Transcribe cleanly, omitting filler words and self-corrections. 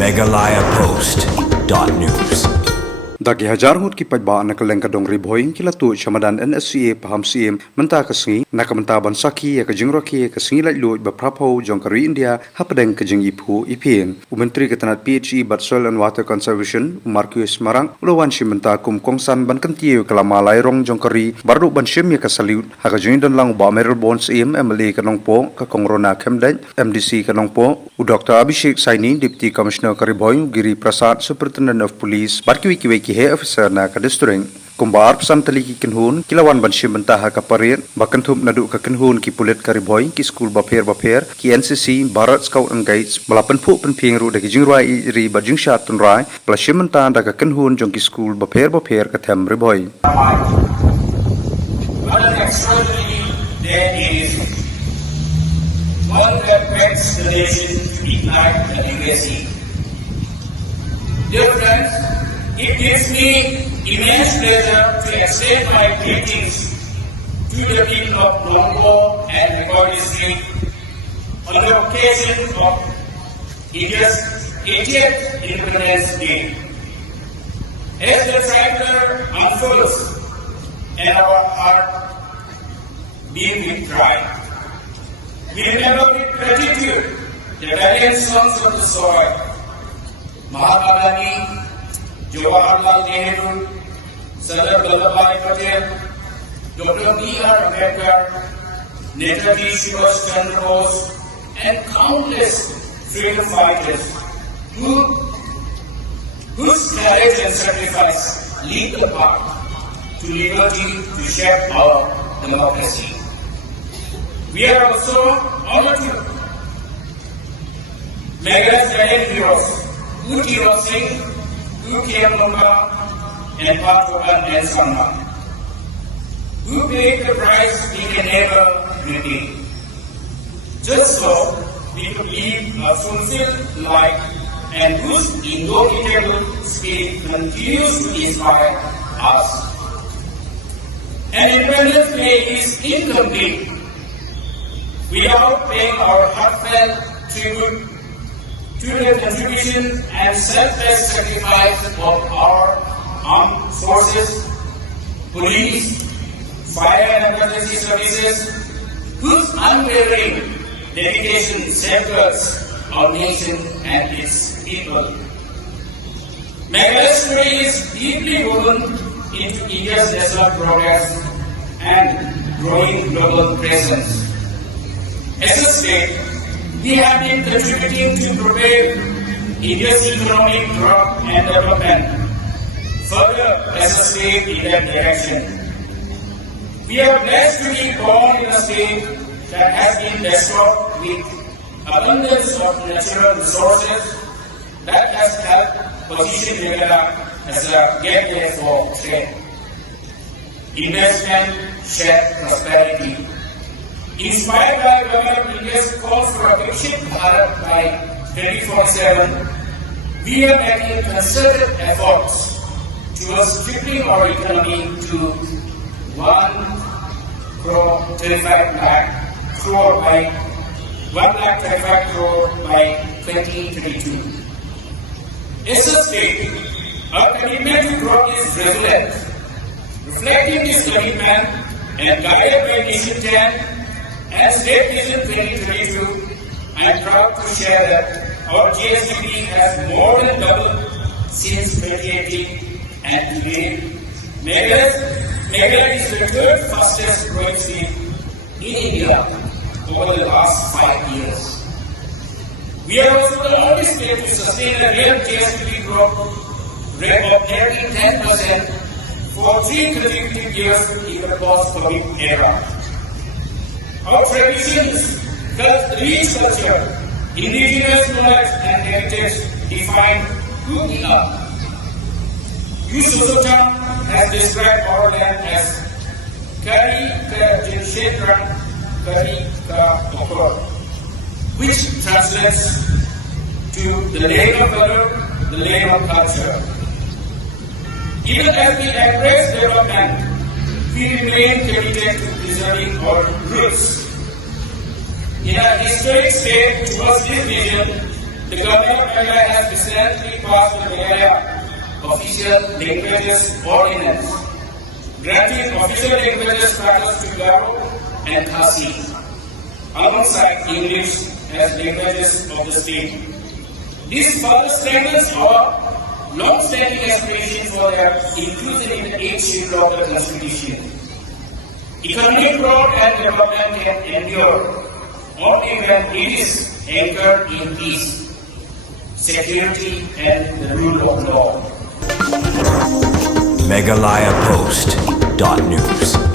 MeghalayaPost.news. Dagi Hajar hut ki Paidbah nakaleng kadong Ri-Bhoi kila Tuid Shamadan NSCA paham CM menta ka Sngi nakamentaban Sakhi ka Jingrakhe Sngi Laitluid baprapho Jongkari India hapadeng ka Jingiphu ipien Menteri Ketanat PHE but Soil and Water Conservation Marquis Marang ulawan simenta kum kongsan ban kantiu kalama lairong Jongkari baru ban sim ya ka Salute ha ka jingdan lang ba Meral Bonds MLA ka nongpoh ka Kongrona Khemden MDC ka nongpoh Dr. Abhishek Saini Deputy Commissioner ka Ri-Bhoi Giri Prasad Superintendent of Police barkiwi He officer na kadistring kumbar pesan teliki kenhun kilawan banshim bentah ka parit bakanthum nadu ka kenhun ki pulit ka Ri-Bhoi ki school baper ki NCC Bharat Scout and Guides balapan phu penping ru dagi jingrai ri bajing shat tunrai blashim bentah da ka kenhun jong ki school baper ka them Ri-Bhoi. What an extraordinary day it is. One that makes the nation ignite the legacy. Dear friends, it gives me immense pleasure to extend my greetings to the people of Nongpoh and Meghalaya Post on the occasion of India's 80th Independence Day. As the chapter unfolds and our heart beats with pride, we remember with gratitude the valiant sons of the soil, Mahatma Gandhi, Jawaharlal Nehru, Sardar Vallabhbhai Patel, Dr. B.R. Ambedkar, Netaji Subhash Chandra Bose, and countless freedom fighters whose courage and sacrifice lead the path to liberty to shape our democracy. We are also honored to Meghalaya's valiant heroes, Tuid and Paidbah and Shongkun, who paid the price we can never repay. Just so we could live a fulfilled life and whose indomitable spirit continues to inspire us. An Independence Day is incomplete without paying our heartfelt tribute to the contribution and selfless sacrifice of our armed forces, police, fire and emergency services, whose unwavering dedication safeguards our nation and its people. Meghalaya's story is deeply woven into India's national progress and growing global presence. As a state, we have been contributing to propel India's economic growth and development further as a state in that direction. We are blessed to be born in a state that has been bestowed with abundance of natural resources that has helped position Meghalaya as a gateway for trade, investment, shared prosperity. Inspired by Government of India's call for a Viksit Bharat by 24/7, we are making concerted efforts towards tripling our economy to 1,35,000 crore by 1,35,000 crore by 2022. As a state, our commitment to growth is resilient. Reflecting this commitment and guided by Mission 10 and State Vision 2022, I am proud to share that our GSDP has more than doubled since 2018, and today, Meghalaya is the third fastest growing state in India over the last 5 years. We are also the only state to sustain a real GSDP growth rate of nearly 10% for 3 consecutive years in the post-COVID era. Our traditions, rich culture, indigenous knowledge and heritage define who we are. Yusuf has described our land as Kari Ka Jinshetran Kari Ka Okor, which translates to the land of color, the land of culture. Even as we embrace development, we remain committed to preserving our roots. In a historic step towards this vision, the Government of Meghalaya has recently passed the Meghalaya Official Languages Ordinance, granting official languages status to Garo and Khasi, alongside English as languages of the state. This further strengthens our long-standing aspiration for their inclusion in the 8th schedule of the Constitution. Economic growth and development can endure only when it is anchored in peace, security, and the rule of law. MeghalayaPost.news